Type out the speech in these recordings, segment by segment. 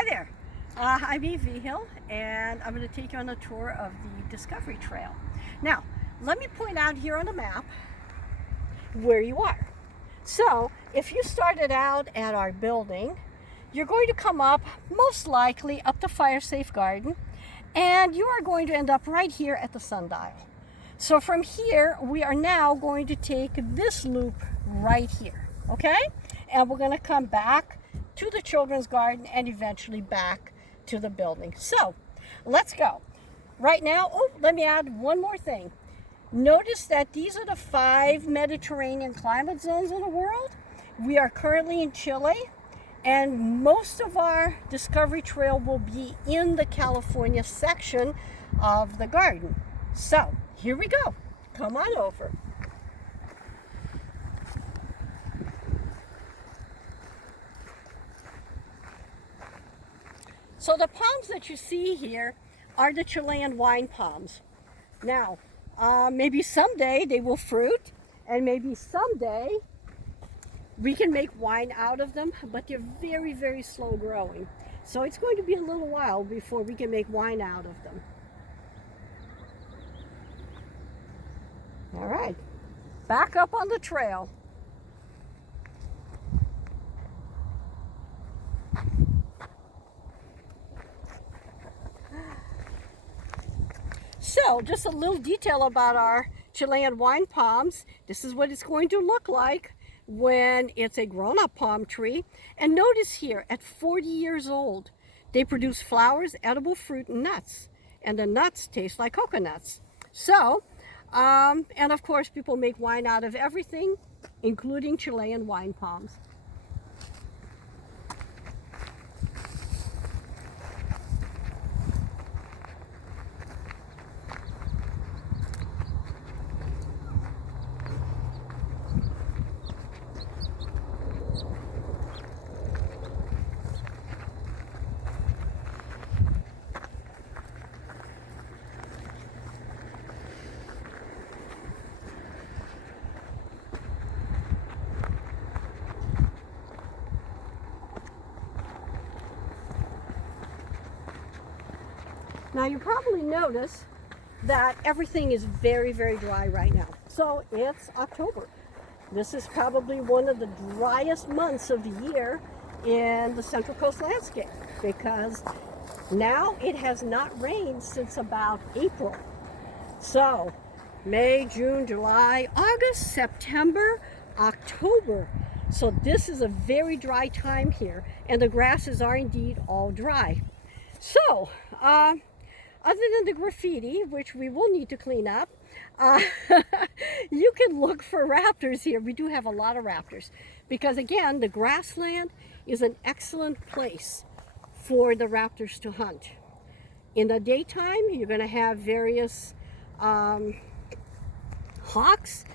Hi there, I'm Evie Hill, and I'm going to take you on a tour of the Discovery Trail. Now, let me point out here on the map where you are. So, if you started out at our building, you're going to come up, most likely, up the Fire Safe Garden, and you are going to end up right here at the sundial. So from here, we are now going to take this loop right here, okay? And we're going to come back to the children's garden and eventually back to the building. So let's go. Right now, let me add one more thing. Notice that these are the 5 Mediterranean climate zones in the world. We are currently in Chile, and most of our Discovery Trail will be in the California section of the garden. So here we go. Come on over. So the palms that you see here are the Chilean wine palms. Now, maybe someday they will fruit, and maybe someday we can make wine out of them, but they're very, very slow growing. So it's going to be a little while before we can make wine out of them. All right, back up on the trail. So, just a little detail about our Chilean wine palms. This is what it's going to look like when it's a grown-up palm tree. And notice here, at 40 years old, they produce flowers, edible fruit, and nuts. And the nuts taste like coconuts. So, and of course, people make wine out of everything, including Chilean wine palms. Now you probably notice that everything is very, very dry right now. So it's October. This is probably one of the driest months of the year in the Central Coast landscape because now it has not rained since about April. So May, June, July, August, September, October. So this is a very dry time here, and the grasses are indeed all dry. So, other than the graffiti, which we will need to clean up, you can look for raptors here. We do have a lot of raptors because, again, the grassland is an excellent place for the raptors to hunt. In the daytime, you're going to have various hawks,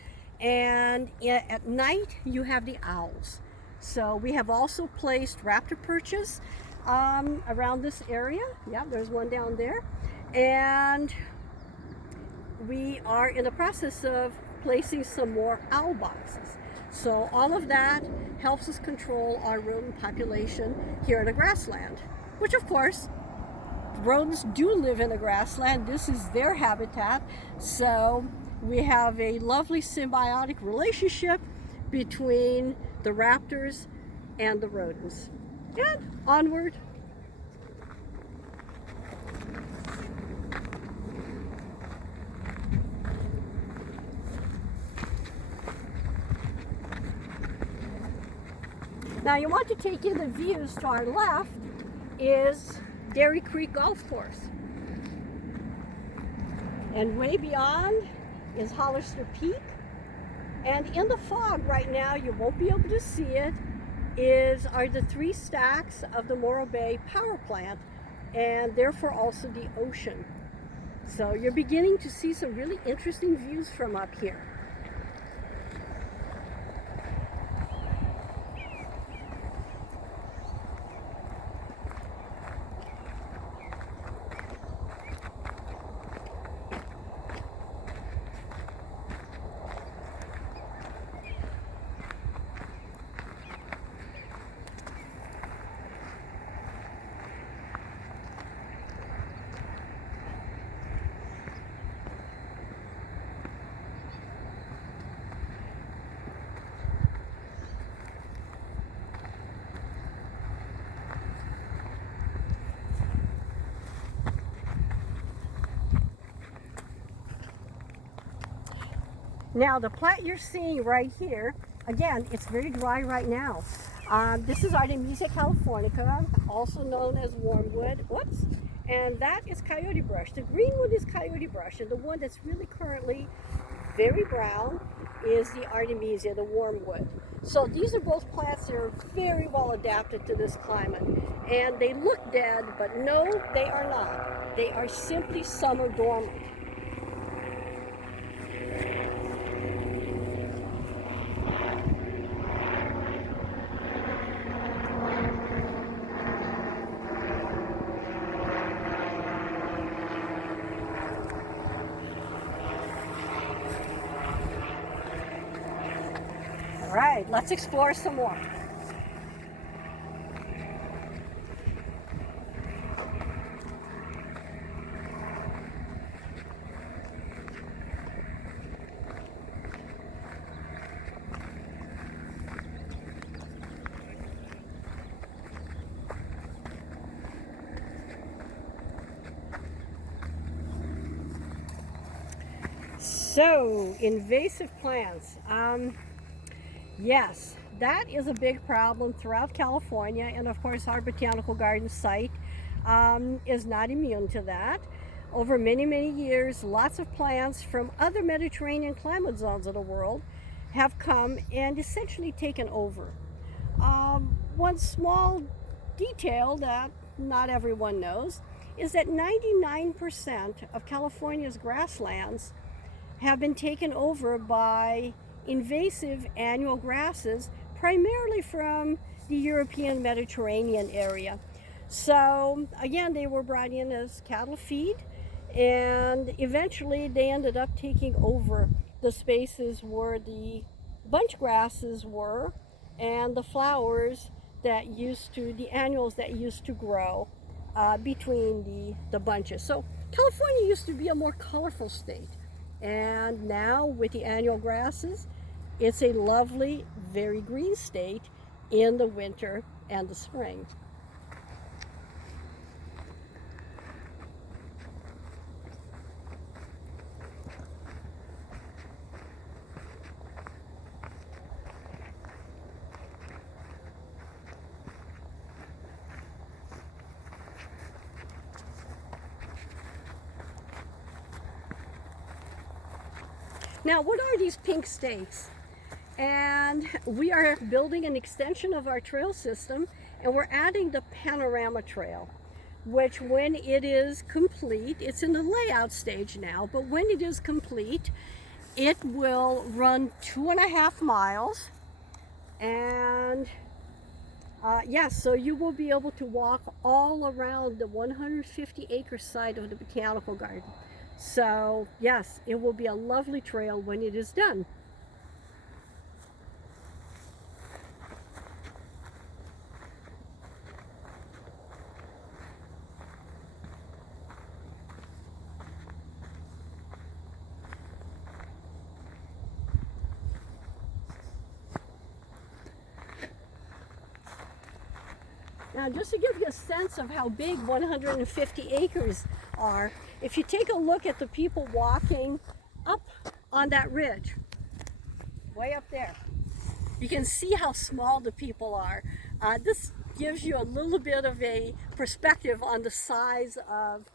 and at night, you have the owls. So we have also placed raptor perches around this area. Yeah, there's one down there. And we are in the process of placing some more owl boxes. So all of that helps us control our rodent population here in the grassland, which of course, rodents do live in the grassland. This is their habitat. So we have a lovely symbiotic relationship between the raptors and the rodents. And onward. Now you want to take in the views. To our left is Dairy Creek Golf Course. And way beyond is Hollister Peak. And in the fog right now, you won't be able to see it, are the 3 stacks of the Morro Bay power plant, and therefore also the ocean. So you're beginning to see some really interesting views from up here. Now the plant you're seeing right here, again, it's very dry right now. This is Artemisia Californica, also known as wormwood. Whoops. And that is Coyote Brush. The green one is Coyote Brush, and the one that's really currently very brown is the Artemisia, the wormwood. So these are both plants that are very well adapted to this climate. And they look dead, but no, they are not. They are simply summer dormant. All right, let's explore some more. So, invasive plants. Yes, that is a big problem throughout California, and of course our botanical garden site is not immune to that. Over many, many years, lots of plants from other Mediterranean climate zones of the world have come and essentially taken over. One small detail that not everyone knows is that 99% of California's grasslands have been taken over by invasive annual grasses, primarily from the European Mediterranean area. So again, they were brought in as cattle feed, and eventually they ended up taking over the spaces where the bunch grasses were and the flowers that the annuals that used to grow between the bunches. So California used to be a more colorful state. And now with the annual grasses, it's a lovely, very green state in the winter and the spring. Now, what are these pink stakes? And we are building an extension of our trail system, and we're adding the panorama trail, which when it is complete, it's in the layout stage now, but when it is complete, it will run 2.5 miles. And yes, so you will be able to walk all around the 150-acre site of the botanical garden. So yes, it will be a lovely trail when it is done. Now, just to give you a sense of how big 150 acres are, if you take a look at the people walking up on that ridge, way up there, you can see how small the people are. This gives you a little bit of a perspective on the size of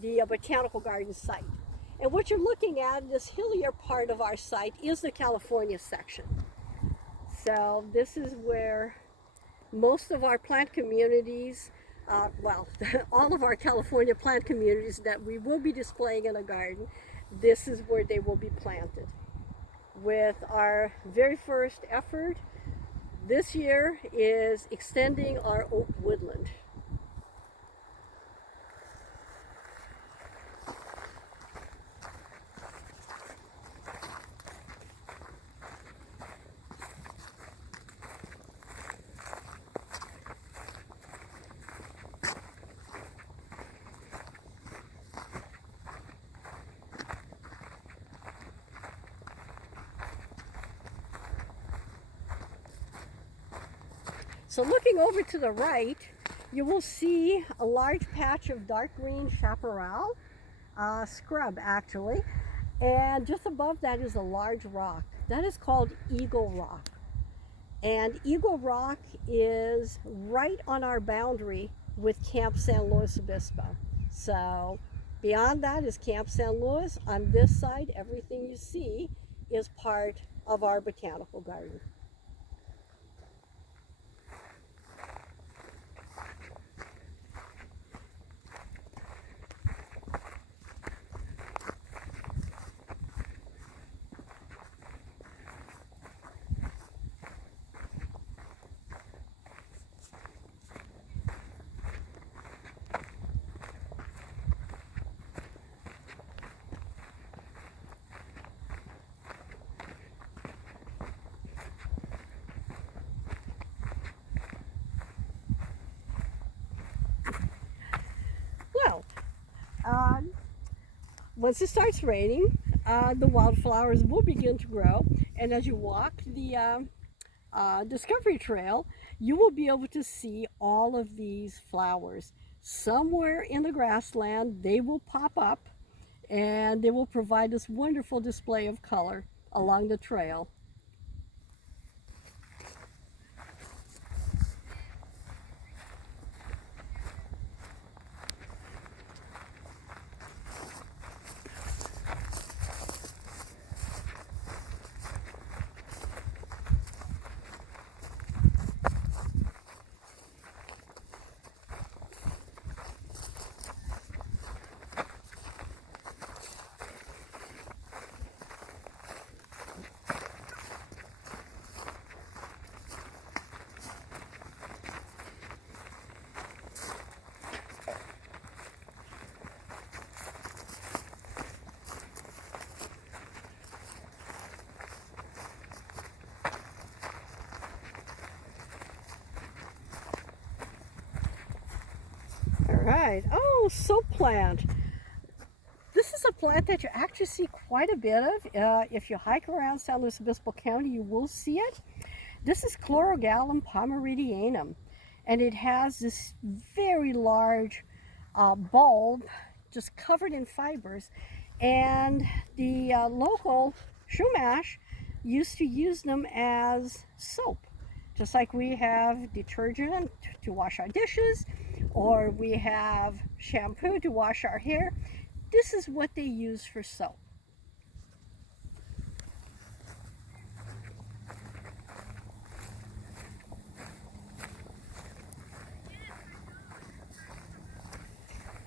the botanical garden site. And what you're looking at, this hillier part of our site, is the California section. So this is where most of our plant communities, well, all of our California plant communities that we will be displaying in a garden, this is where they will be planted. With our very first effort this year is extending our oak woodland. So looking over to the right, you will see a large patch of dark green chaparral, scrub actually, And just above that is a large rock. That is called Eagle Rock. And Eagle Rock is right on our boundary with Camp San Luis Obispo. So beyond that is Camp San Luis. On this side, everything you see is part of our botanical garden. Well, once it starts raining, the wildflowers will begin to grow. And as you walk the Discovery Trail, you will be able to see all of these flowers. Somewhere in the grassland, they will pop up and they will provide this wonderful display of color along the trail. Right. Oh, soap plant. This is a plant that you actually see quite a bit of. If you hike around San Luis Obispo County, you will see it. This is Chlorogallum pomeridianum, and it has this very large bulb just covered in fibers. And the local Shumash used to use them as soap. Just like we have detergent to wash our dishes, or we have shampoo to wash our hair. This is what they use for soap.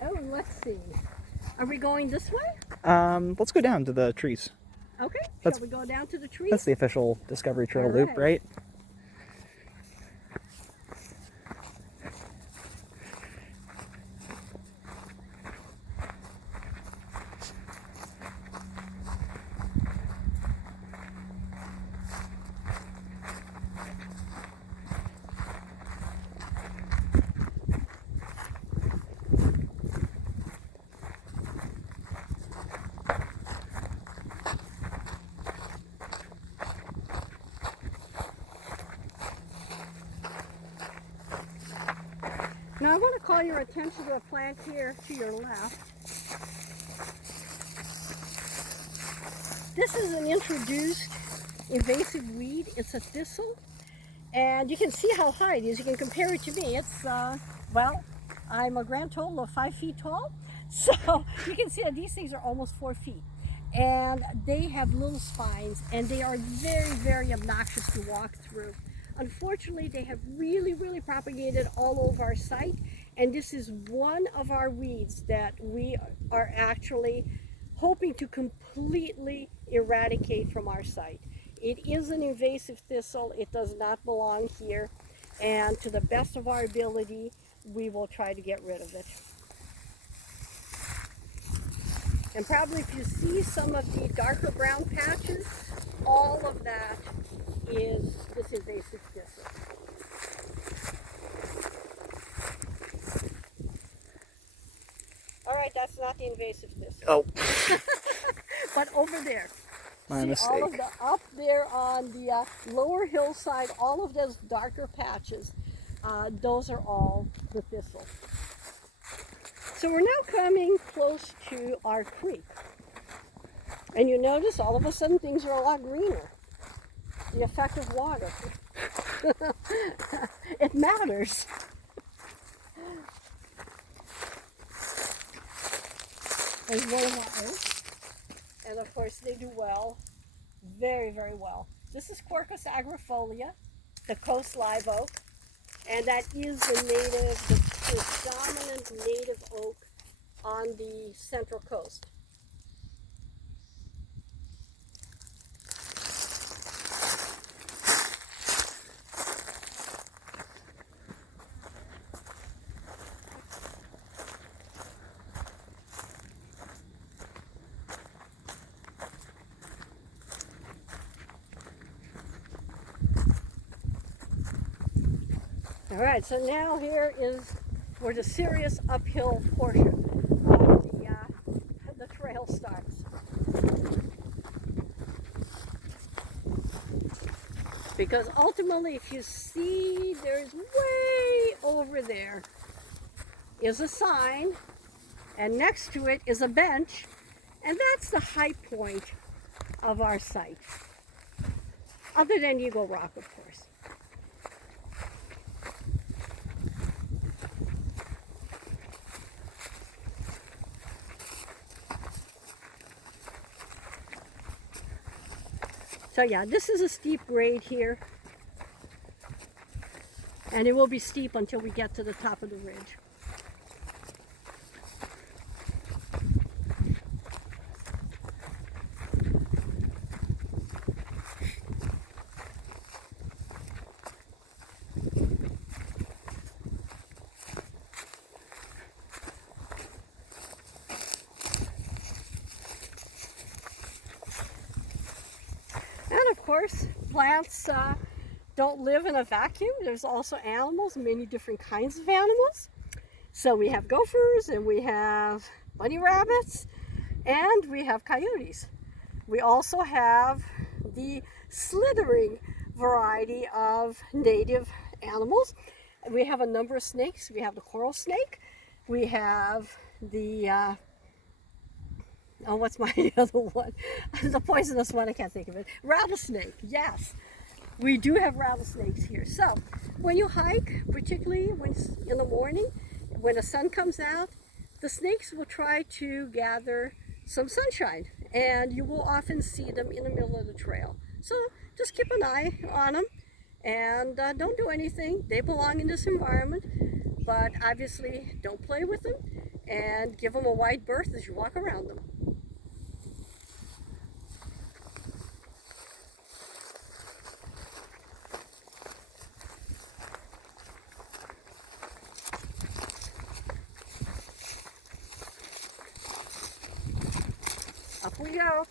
Oh, let's see. Are we going this way? Let's go down to the trees. Okay, shall we go down to the trees? That's the official Discovery Trail loop, right? Now I want to call your attention to a plant here to your left. This is an introduced invasive weed. It's a thistle, and you can see how high it is. You can compare it to me. It's, well, I'm a grand total of 5 feet tall, so you can see that these things are almost 4 feet. And they have little spines, and they are very, very obnoxious to walk through. Unfortunately, they have really propagated all over our site, and this is one of our weeds that we are actually hoping to completely eradicate from our site. It is an invasive thistle. It does not belong here, and to the best of our ability, we will try to get rid of it. And probably if you see some of the darker brown patches, all of that is this invasive thistle. All right, that's not the invasive thistle. Oh. But over there. My see mistake. all of the up there on the lower hillside, all of those darker patches, those are all the thistle. So we're now coming close to our creek. And you notice all of a sudden things are a lot greener. The effect of water. It matters. There's one of my oaks. And of course they do well. Very, very well. This is Quercus agrifolia, the coast live oak. And that is the predominant native oak on the Central Coast. All right, so now here is where the serious uphill portion of the trail starts. Because ultimately, if you see, there's way over there is a sign, and next to it is a bench, and that's the high point of our site. Other than Eagle Rock, of course. So yeah, this is a steep grade here, and it will be steep until we get to the top of the ridge. And of course, plants don't live in a vacuum. There's also animals, many different kinds of animals. So we have gophers, and we have bunny rabbits, and we have coyotes. We also have the slithering variety of native animals. We have a number of snakes. We have the coral snake. We have the oh, what's my other one? The poisonous one, I can't think of it. Rattlesnake, yes. We do have rattlesnakes here. So when you hike, particularly when in the morning, when the sun comes out, the snakes will try to gather some sunshine, and you will often see them in the middle of the trail. So just keep an eye on them, and don't do anything. They belong in this environment, but obviously don't play with them, and give them a wide berth as you walk around them. Up we go.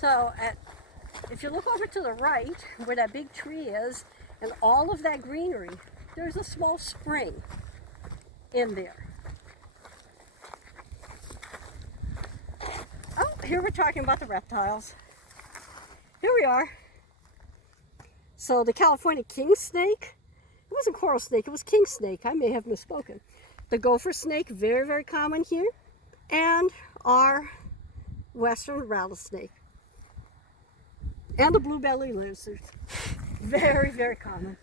So if you look over to the right, where that big tree is, and all of that greenery, there's a small spring in there. Oh, here we're talking about the reptiles. Here we are. So the California king snake, it wasn't coral snake, it was king snake. I may have misspoken. The gopher snake, very, very common here. And our western rattlesnake. And the blue-bellied lizard. Very, very common.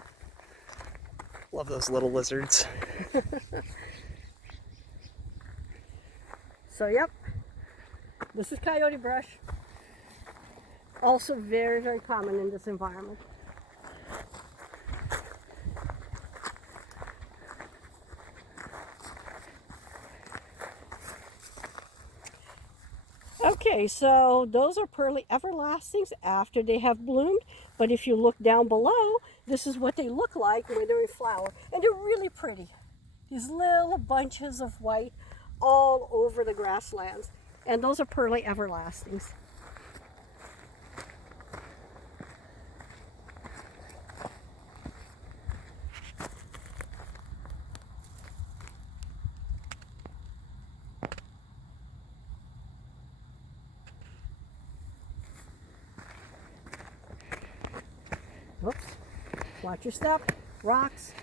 Love those little lizards. So, yep. This is Coyote Brush. Also very, very common in this environment. Okay, so those are pearly everlastings after they have bloomed. But if you look down below, this is what they look like when they're in flower. And they're really pretty. These little bunches of white all over the grasslands. And those are pearly everlastings. Oops, watch your step, rocks.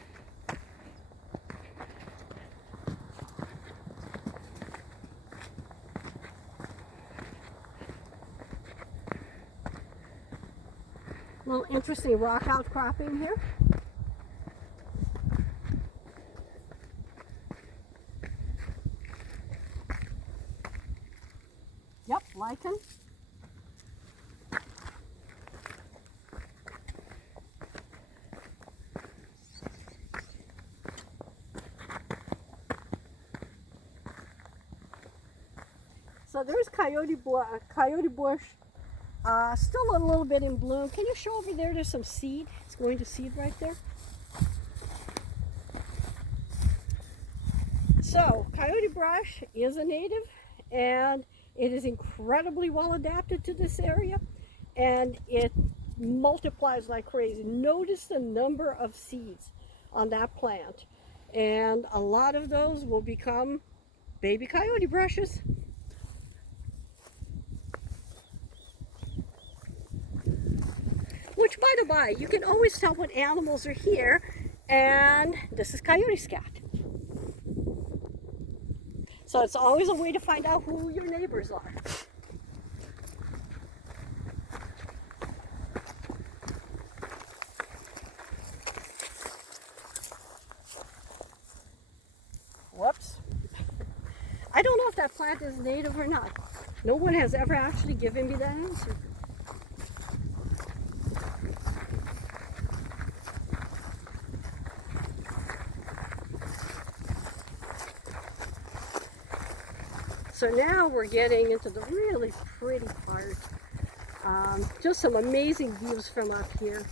Little interesting rock outcropping here. Yep, lichen. So there's Coyote Bush, still a little bit in bloom. Can you show over there? There's some seed. It's going to seed right there. So Coyote Brush is a native, and it is incredibly well adapted to this area, and it multiplies like crazy. Notice the number of seeds on that plant, and a lot of those will become baby coyote brushes. Which, by the by, you can always tell what animals are here, and this is coyote scat. So it's always a way to find out who your neighbors are. Whoops. I don't know if that plant is native or not. No one has ever actually given me that answer. So now we're getting into the really pretty part. Just some amazing views from up here.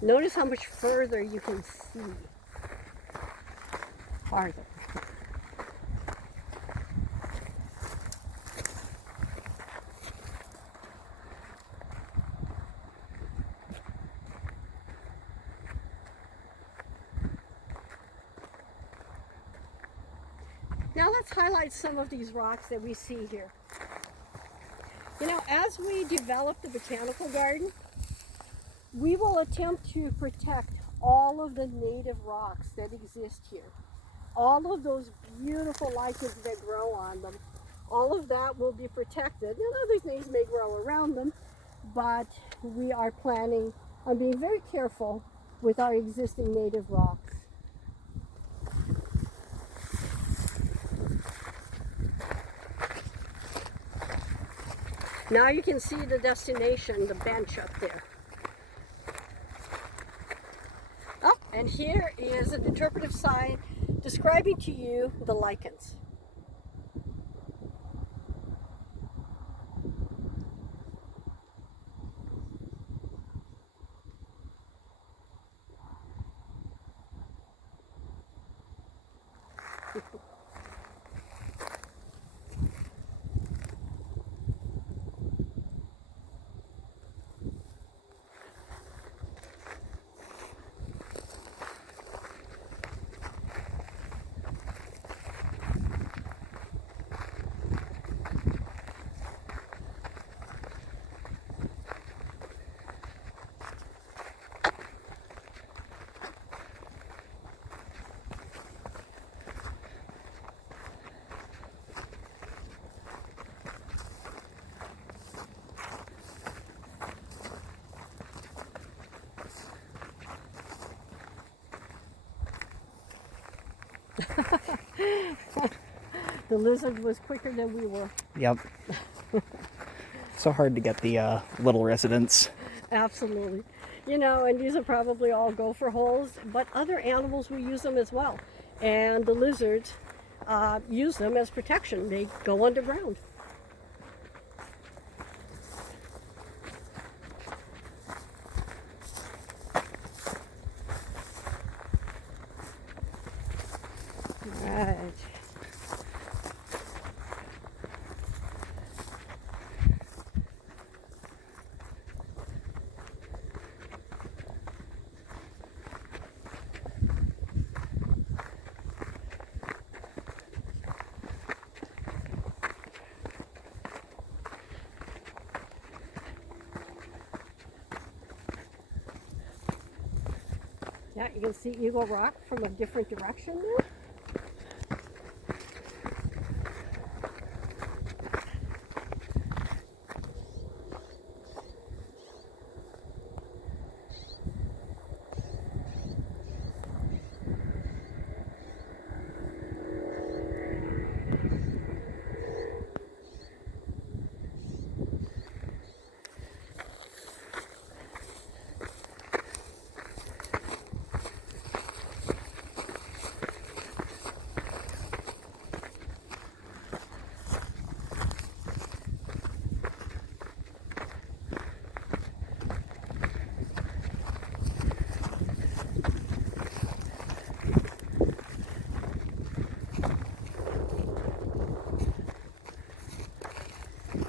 Notice how much further you can see. Farther. Now let's highlight some of these rocks that we see here. You know, as we develop the botanical garden, we will attempt to protect all of the native rocks that exist here. All of those beautiful lichens that grow on them, all of that will be protected. And other things may grow around them, but we are planning on being very careful with our existing native rocks. Now you can see the destination, the bench up there. Oh, and here is an interpretive sign describing to you the lichens. The lizard was quicker than we were. Yep. So hard to get the little residents. Absolutely. You know, and these are probably all gopher holes, but other animals will use them as well. And the lizards use them as protection. They go underground. Right. Yeah, you can see Eagle Rock from a different direction there.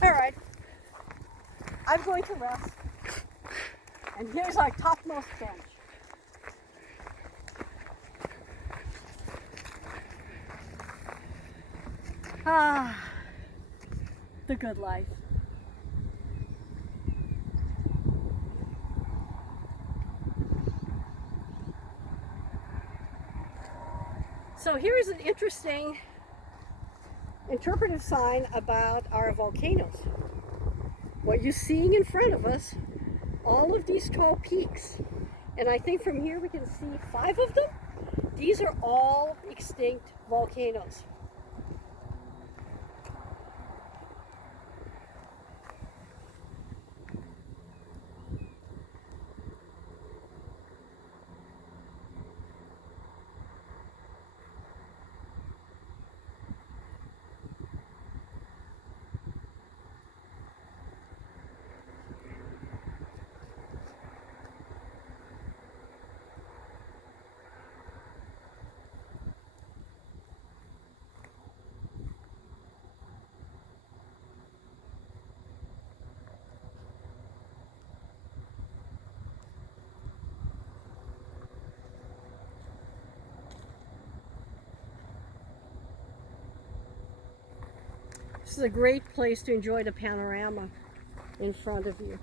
All right, I'm going to rest, and here's our topmost bench. Ah, the good life. So here's an interesting interpretive sign about our volcanoes. What you're seeing in front of us, all of these tall peaks, and I think from here we can see 5 of them. These are all extinct volcanoes. This is a great place to enjoy the panorama in front of you.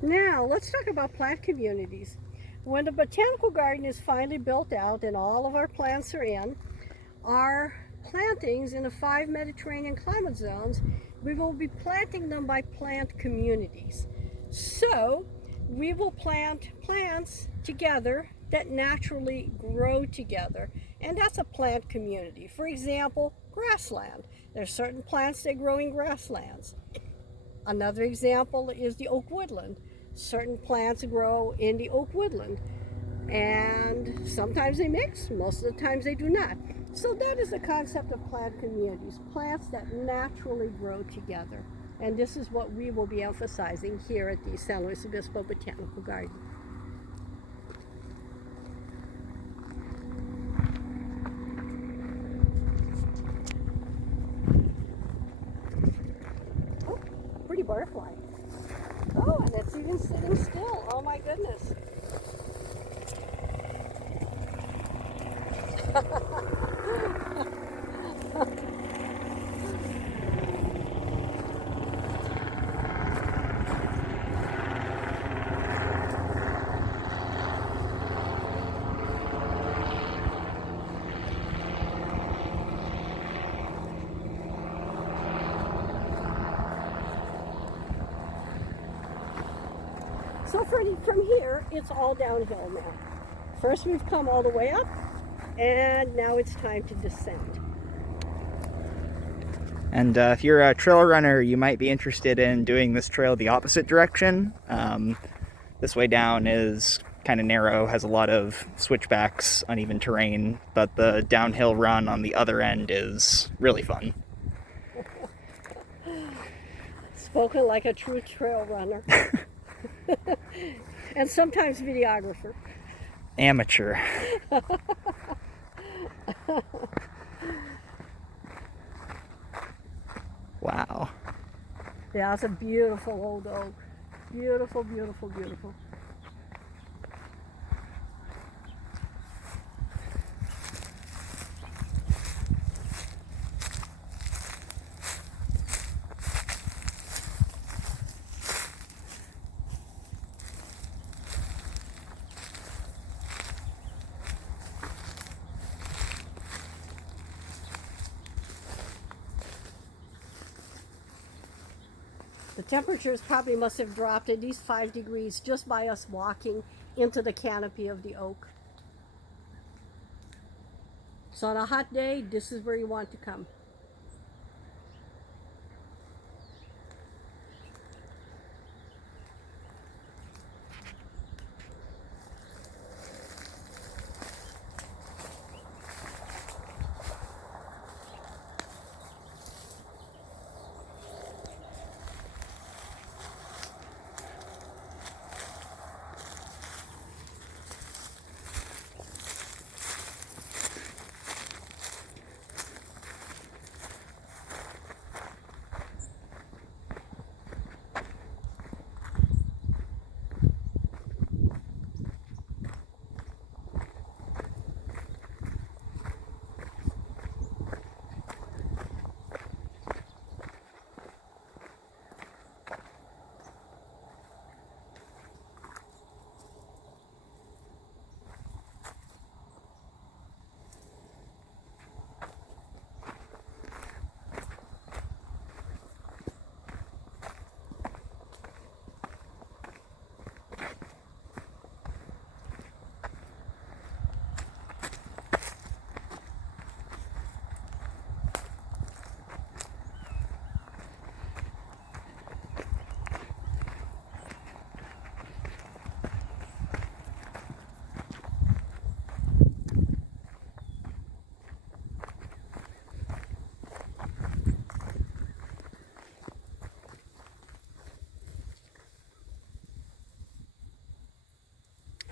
Now, let's talk about plant communities. When the botanical garden is finally built out and all of our plants are in, our plantings in the 5 Mediterranean climate zones, we will be planting them by plant communities. So we will plant plants together that naturally grow together, and that's a plant community. For example, grassland. There's certain plants that grow in grasslands. Another example is the oak woodland. Certain plants grow in the oak woodland, and sometimes they mix, most of the times they do not. So that is the concept of plant communities, plants that naturally grow together. And this is what we will be emphasizing here at the San Luis Obispo Botanical Garden. Oh, pretty butterfly. Oh, and it's even sitting still. Oh my goodness. So from here, it's all downhill now. First we've come all the way up, and now it's time to descend. And if you're a trail runner, you might be interested in doing this trail the opposite direction. This way down is kind of narrow, has a lot of switchbacks, uneven terrain, but the downhill run on the other end is really fun. Spoken like a true trail runner. And sometimes videographer. Amateur. Wow. Yeah, it's a beautiful old oak. Beautiful, beautiful, beautiful. The temperatures probably must have dropped at least 5 degrees just by us walking into the canopy of the oak. So on a hot day, this is where you want to come.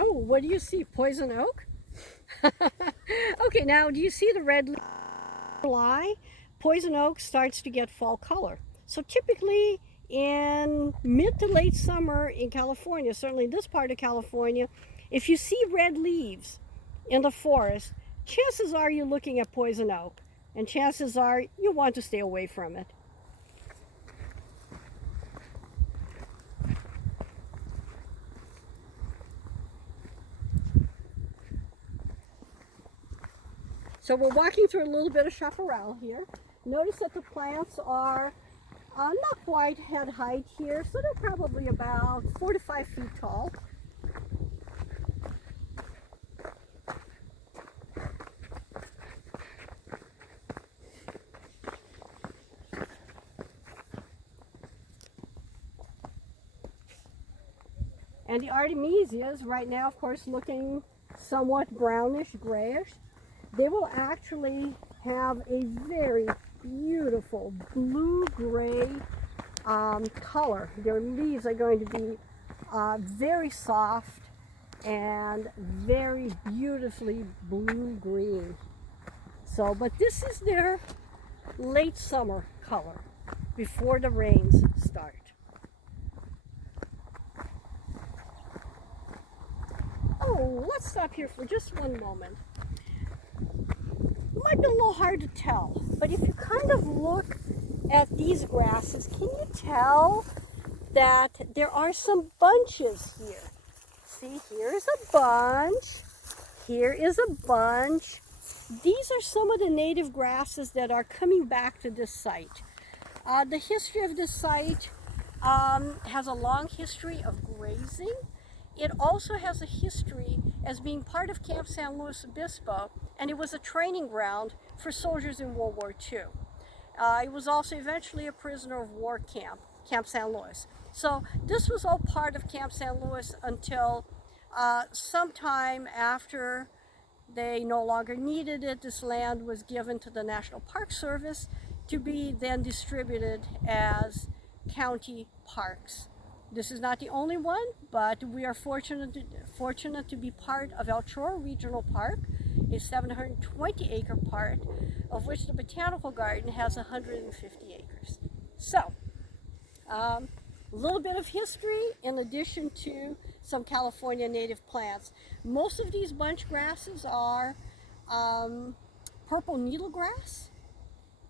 Oh, what do you see? Poison oak? Okay, now do you see the red July? Poison oak starts to get fall color. So typically in mid to late summer in California, certainly this part of California, if you see red leaves in the forest, chances are you're looking at poison oak, and chances are you want to stay away from it. So we're walking through a little bit of chaparral here. Notice that the plants are not quite head height here, so they're probably about 4 to 5 feet tall. And the Artemisias right now, of course, looking somewhat brownish, grayish. They will actually have a very beautiful blue-gray color. Their leaves are going to be very soft and very beautifully blue-green. So, but this is their late summer color before the rains start. Oh, let's stop here for just one moment. It might be a little hard to tell, but if you kind of look at these grasses, can you tell that there are some bunches here? See, here's a bunch, here is a bunch. These are some of the native grasses that are coming back to this site. The history of this site has a long history of grazing. It also has a history as being part of Camp San Luis Obispo, and it was a training ground for soldiers in World War II. It was also eventually a prisoner of war camp, Camp San Luis. So this was all part of Camp San Luis until sometime after they no longer needed it. This land was given to the National Park Service to be then distributed as county parks. This is not the only one, but we are fortunate to be part of El Chorro Regional Park, a 720-acre park, of which the Botanical Garden has 150 acres. So, a little bit of history in addition to some California native plants. Most of these bunch grasses are purple needlegrass,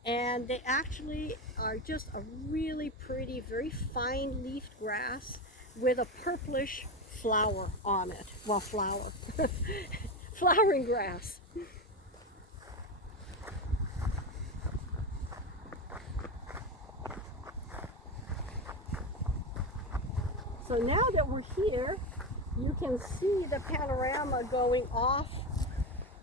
and they actually are just a really pretty, very fine leafed grass with a purplish flower on it. Well, flower. Flowering grass. So now that we're here, you can see the panorama going off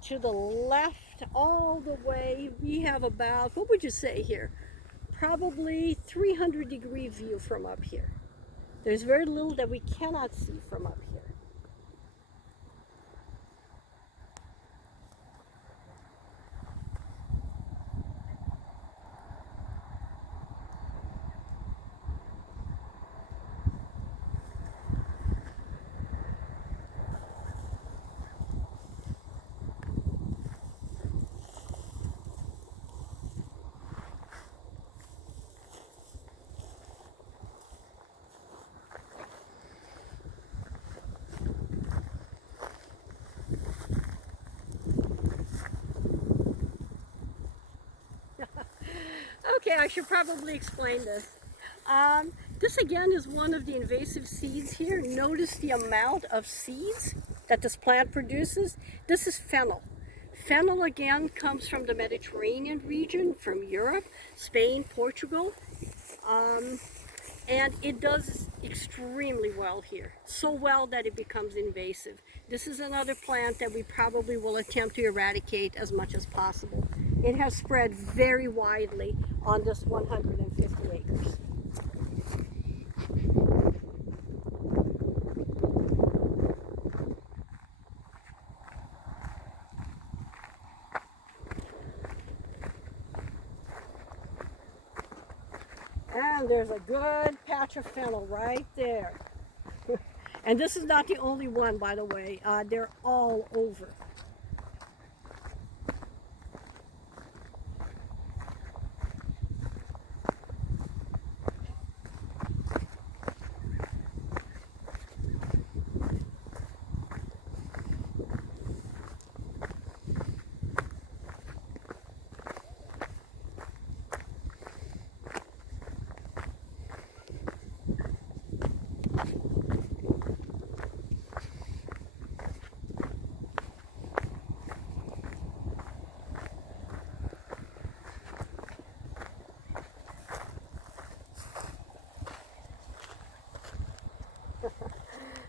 to the left all the way. We have about, what would you say here? Probably 300-degree view from up here. There's very little that we cannot see from up here. Okay, I should probably explain this. This again is one of the invasive seeds here. Notice the amount of seeds that this plant produces. This is fennel. Fennel again comes from the Mediterranean region, from Europe, Spain, Portugal. And it does extremely well here. So well that it becomes invasive. This is another plant that we probably will attempt to eradicate as much as possible. It has spread very widely on this 150 acres. And there's a good patch of fennel right there. And this is not the only one, by the way. They're all over.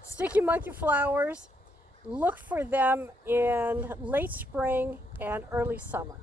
Sticky monkey flowers, look for them in late spring and early summer.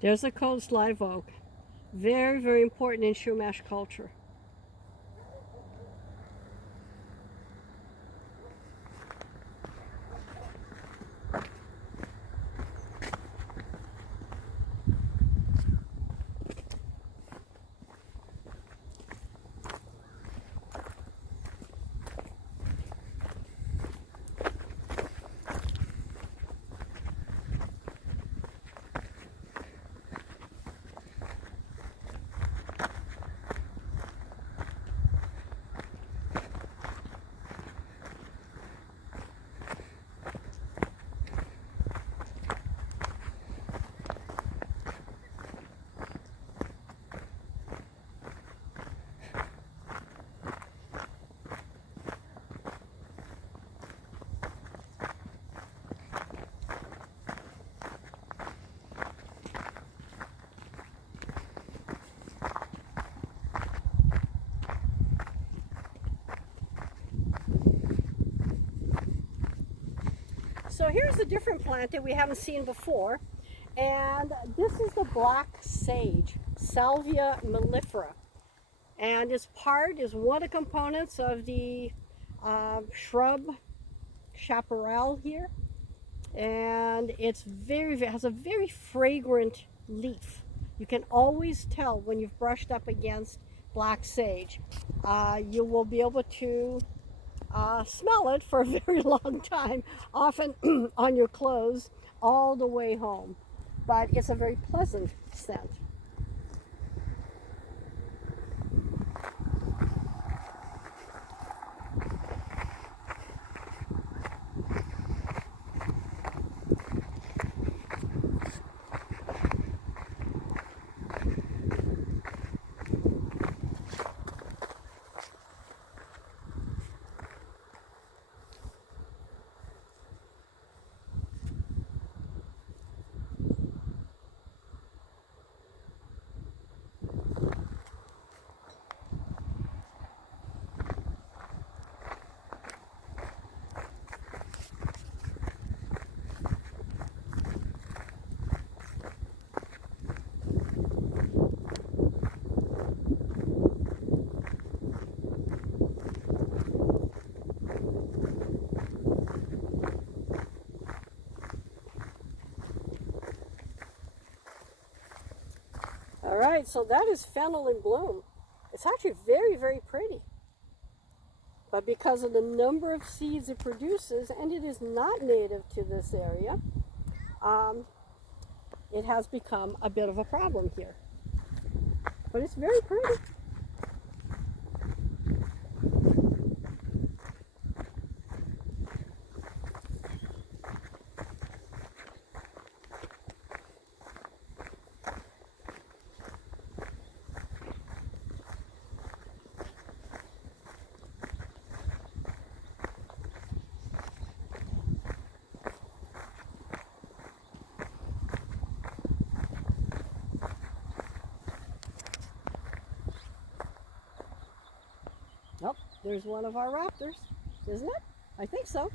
There's a coast live oak. Very, very important in Chumash culture. So here's a different plant that we haven't seen before, and this is the black sage, Salvia Milifera. And this part is one of the components of the shrub chaparral here, and it's has a very fragrant leaf. You can always tell when you've brushed up against black sage. You will be able to smell it for a very long time, often on your clothes all the way home. But it's a very pleasant scent. All right, so that is fennel in bloom. It's actually very, very pretty. But because of the number of seeds it produces, and it is not native to this area, it has become a bit of a problem here. But it's very pretty. Nope, there's one of our raptors, isn't it? I think so.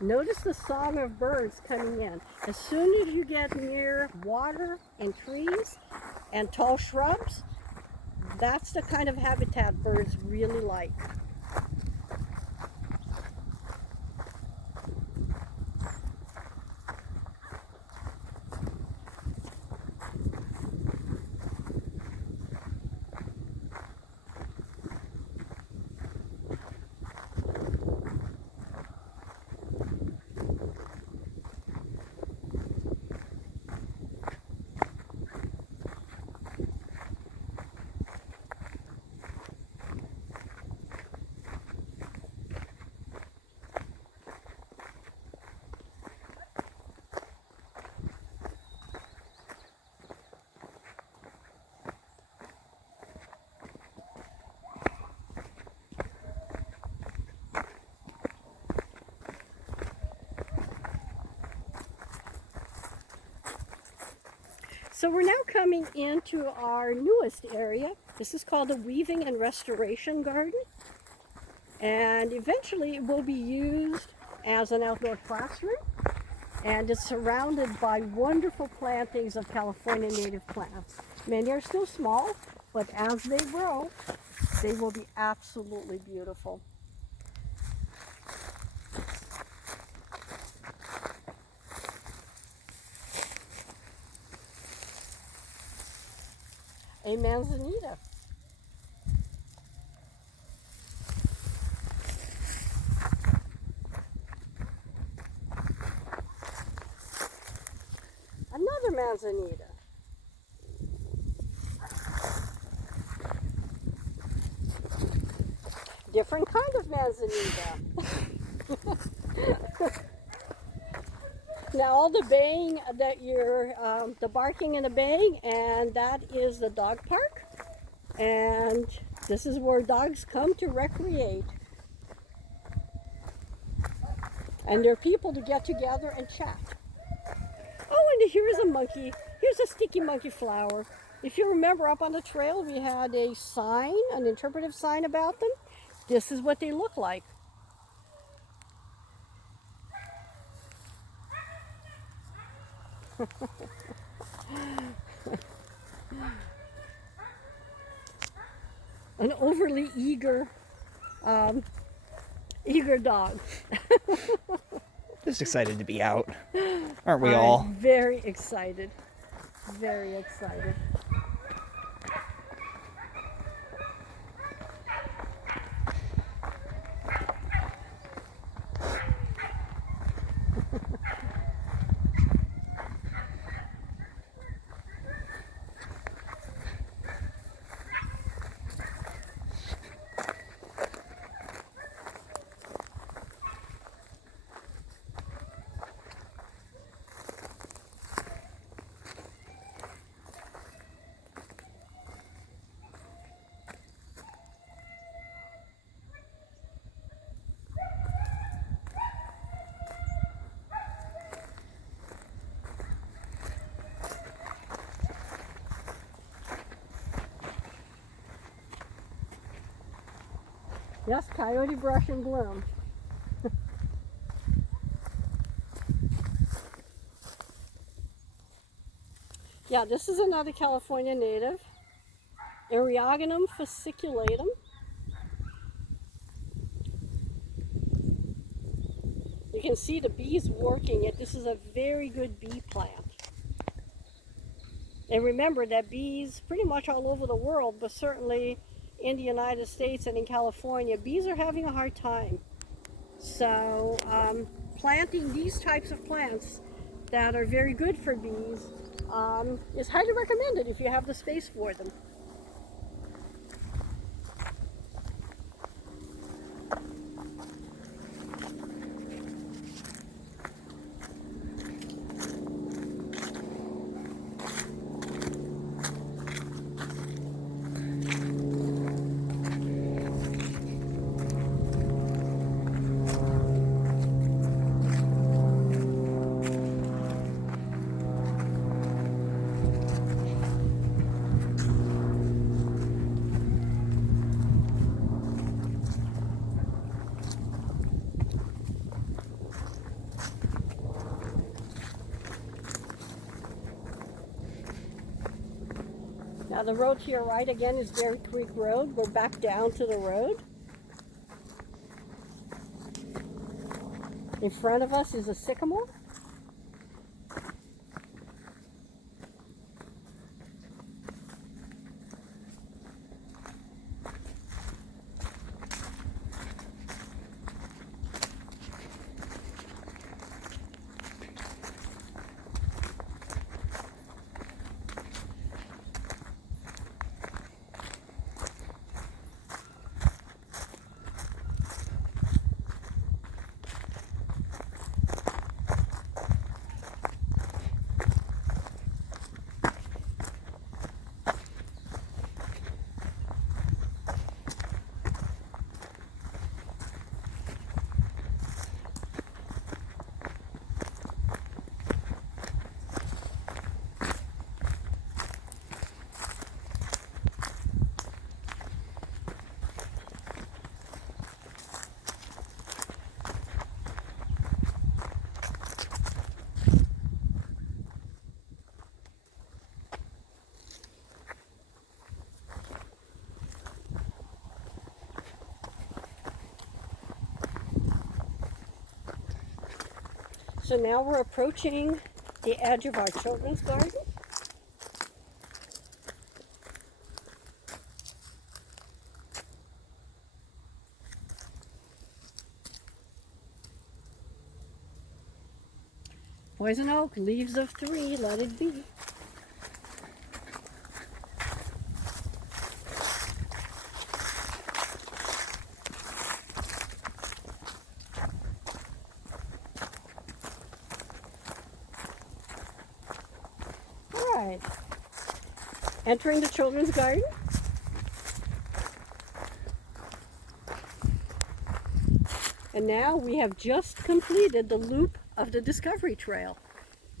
Notice the song of birds coming in. As soon as you get near water and trees and tall shrubs, that's the kind of habitat birds really like. So we're now coming into our newest area. This is called the Weaving and Restoration Garden. And eventually it will be used as an outdoor classroom. And it's surrounded by wonderful plantings of California native plants. Many are still small, but as they grow, they will be absolutely beautiful. A manzanita. Another manzanita. Different kind of manzanita. Now all the baying that you're, the barking and the baying, and that is the dog park. And this is where dogs come to recreate. And they're people to get together and chat. Oh, and here's a monkey. Here's a sticky monkey flower. If you remember, up on the trail, we had a sign, an interpretive sign about them. This is what they look like. An overly eager dog. Just excited to be out. Aren't we all? I'm very excited. Very excited. Yes, Coyote Brush in bloom. Yeah, this is another California native, Eriogonum fasciculatum. You can see the bees working it. This is a very good bee plant. And remember that bees pretty much all over the world, but certainly in the United States and in California, bees are having a hard time. So planting these types of plants that are very good for bees is highly recommended if you have the space for them. Now the road to your right again is Berry Creek Road. We're back down to the road. In front of us is a sycamore. So now we're approaching the edge of our children's garden. Poison oak, leaves of 3, let it be. Entering the children's garden. And now we have just completed the loop of the Discovery Trail.